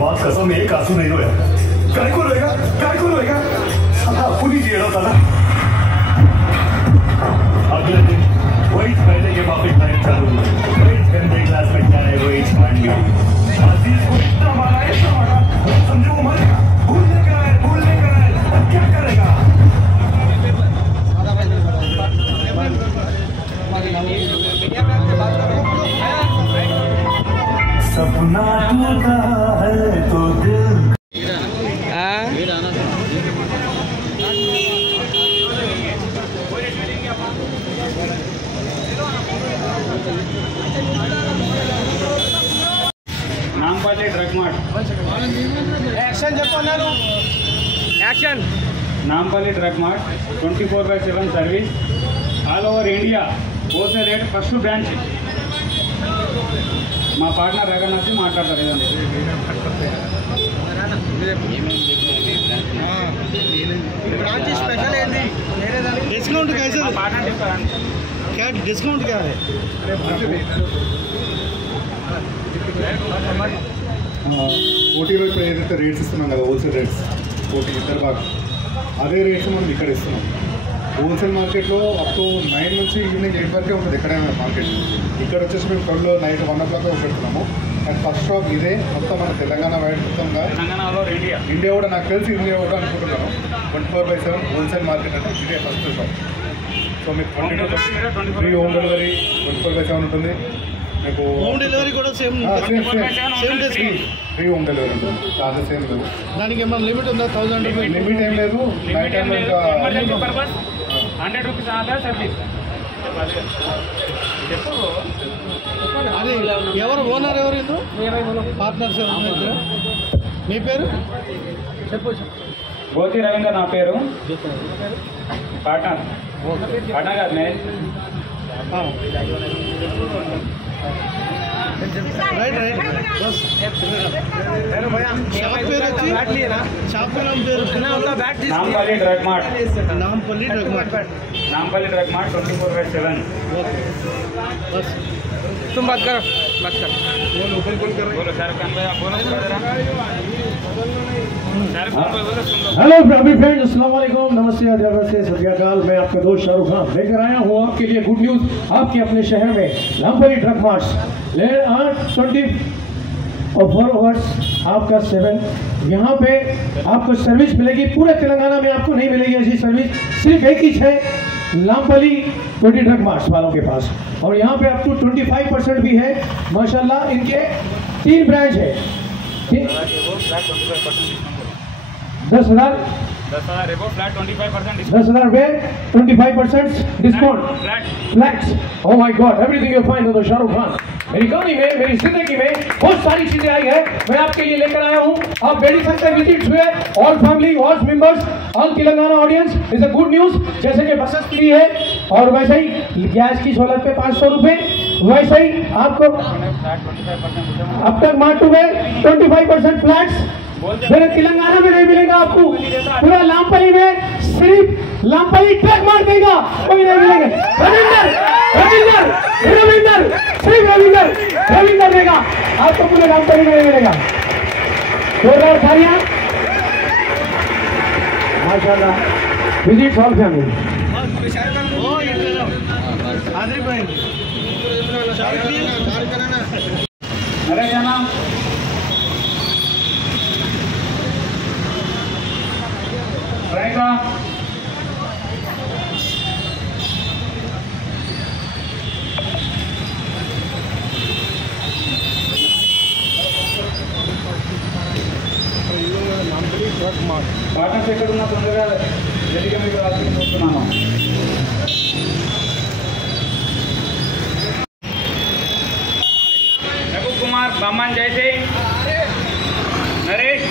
माँ कसम एक आंसू नहीं रोया। काय को रोएगा साला पुलिस ये रहा था। अगले दिन वही पहले के वापस लाइट चालू हुई, वही गंदे ग्लास में चाय, वही पानी। अजीज को इतना मारा समझो वो मरेगा। भूलने का है अब क्या करेगा। सपना टूटा है तो दिल नामपल्ली ड्रग मार्ट యాక్షన్ చెప్పన్నారు action Nampally drug mart 24/7 service all over India wholesale rate first branch మా పార్ట్నర్ రఘునాథ్ మాట్లాడతారు ఏదండి ब्रांच स्पेशल ఏంది डिस्काउंट कैसे పార్ట్నర్ చెప్తారండి क्या डिस्काउंट क्या है ఓటీలో ఇప్పుడు ఏదైతే రేట్స్ ఇస్తున్నాం కదా హోల్సేల్ రేట్స్ ఓటీ ఇద్దరు బాగా అదే రేట్స్ మనం ఇక్కడ ఇస్తున్నాం. హోల్సేల్ మార్కెట్లో అప్ టు 9 నుంచి ఈవినింగ్ 8 వరకే ఉంటుంది ఎక్కడైనా మార్కెట్. ఇక్కడ వచ్చేసి మేము 12 నైట్ 1 o'clock పెడుతున్నాము. అండ్ ఫస్ట్ షాప్ ఇదే మొత్తం మన తెలంగాణ వైడ్ మొత్తంగా ఇండియా కూడా నాకు తెలిసి ఇండియా కూడా అనుకుంటున్నాను. 24/7 హోల్సేల్ మార్కెట్ అంటే ఇదే ఫస్ట్ షాప్. సో మీకు ఫ్రీ హోమ్ డెలివరీ 24/7 ఉంటుంది. మీకు హోమ్ డెలివరీ కూడా సేమ్ ఫ్రీ హోమ్ డెలివరీ ఉంటుంది. చార్జెస్ ఏం లేవు. దానికి ఏమైనా లిమిట్ ఉందా 1000 రూపీస్ లిమిట్ ఏం లేదు. నైట్ టైంలో ఇంకా 100 రూపీస్ ఆదా సర్వీస్ అది ఎవరు ఓనర్ ఎవరు ఇందులో పార్ట్నర్స్ ఎవరు మీ పేరు చెప్పొచ్చు గోతి రవీంద్ర నా పేరు పార్ట్నర్ పార్ట్నర్ కాదు నేను రైట్ బస్ షాప్ పేరు వచ్చి షాప్ నాम పేరు Nampally drug mart Nampally drug mart 24/7 okay बस तुम बात करो बोलो शाहरुख खान भाई आप बोलो शाहरुख खान भाई बोलो सुन लो। हेलो अभी फ्रेंड्स, अस्सलाम वालेकुम, नमस्ते, अदब से सत श्री अकाल। मैं आपका दोस्त शाहरुख खान लेकर आया हूँ आपके लिए गुड न्यूज़। आपके अपने शहर में नामपल्ली ड्रग मार्ट 24 आवर्स आपका 7 यहाँ पे आपको सर्विस मिलेगी। पूरे तेलंगाना में आपको नहीं मिलेगी ऐसी सर्विस, सिर्फ एक ही है नामपल्ली 20 ड्रग मार्ट्स वालों के पास। और यहाँ पे अप टू 25% भी है माशाल्लाह। इनके 3 ब्रांच है। 10,000 10,000 पे 25% discount flats. Oh my God, everything you find on the Shahrukh Khan. मेरी कहानी में, मेरी जिंदगी में बहुत सारी चीजें आई है, मैं आपके लिए लेकर आया हूँ। आप बेडी सेंटर विजिट हुए, all family, all members, all Telangana audience, is a good news. जैसे कि बसेस फ्री है और वैसे ही गैस की सहूलत पे 500 रुपए, वैसे ही आपको अब तक मार्ट में 25% फ्लैट्स मेरे तेलंगाना में नहीं मिलेगा आपको। पूरा नामपल्ली में सिर्फ नामपल्ली ड्रग मार्ट देगा, कोई नहीं मिलेगा। रविंदर सिर्फ रविंदर देगा आपको, पूरे नामपल्ली में नहीं मिलेगा। जोरदार तालियां माशाल्लाह। Visit all family. अरे क्या नाम रहेगा పార్ట్నర్స్ ఎక్కడ ఉన్నా తొందరగా రెడీగా మీకు రాసి చూస్తున్నాను. రఘు కుమార్ బమ్మన్ జైసింగ్ నరేష్